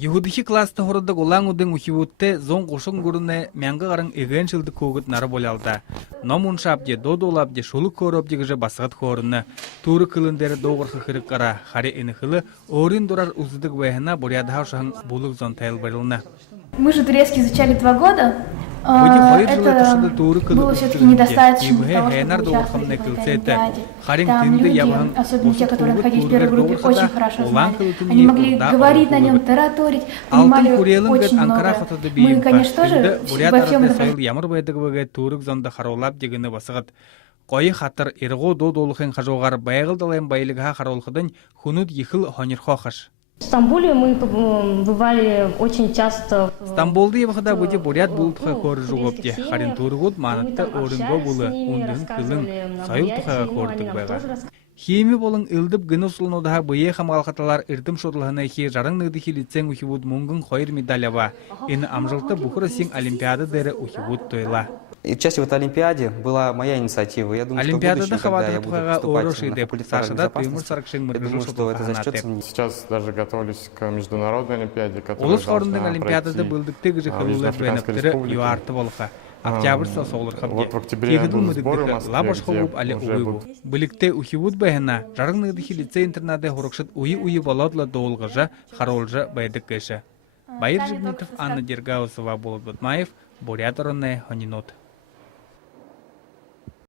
Юхудихи класста хородок улаң удың ухивутте зон қошын көріне мәңгі қарың еген шылды көгіт нары болалда. Номун шапде, додолапде, шулы көрөпде гіжі басығыт хорыны. Туры кылындері доғырқы қырық қара, хари инықылы, орын дұрар ұздыдық вәйіна бұрядыға шағын бұлық зон тәйіл барылны. Мы же турецкий изучали 2 года. Это было все-таки недостаточно для того, чтобы участвовать в Олимпиаде. Там люди, особенно те, которые находились в первой группе, очень хорошо знали. Они могли говорить на нем, тараторить, понимали очень много. Мы, конечно, тоже во всем этом... Қойы хаттар ирго додолықын қажоғар байғылдалайын байлыға қаролқыдың хунуд ехіл хонер хохаш. В Стамбуле мы бывали очень часто. Стамбулды евхада буде бурят бултха кор жугопте. Харин тургут манатта орынго булы ундын кылын сайыл тухага кордык байга. Хими болың ылдып гынусулнодага бые хамгалкаталар ирдим шодлахына хи жарың ныгдыхи лицен ухивуд мунгын хойр медалява. Ины амжылты бухра син олимпиада дере ухивуд тойла. Участие в этой олимпиаде была моя инициатива. Я думаю, что в будущем, когда я буду выступать на факультете безопасности, я думаю, что это зачтется мне. Сейчас даже готовились к международной олимпиаде, которая должна пройти в Южноафриканской республике. Вот в октябре будут сборы в Москве, где уже будут... Биликте ухивуд бэхэна, жарың ныгдыхи лице интернаде хорокшат уи володла доолгажа, харолжа байдык кэшэ. Байыр Жигнитов, Анна Дергаусова, Болот Батмаев, Бурят Оронне, Хонинот.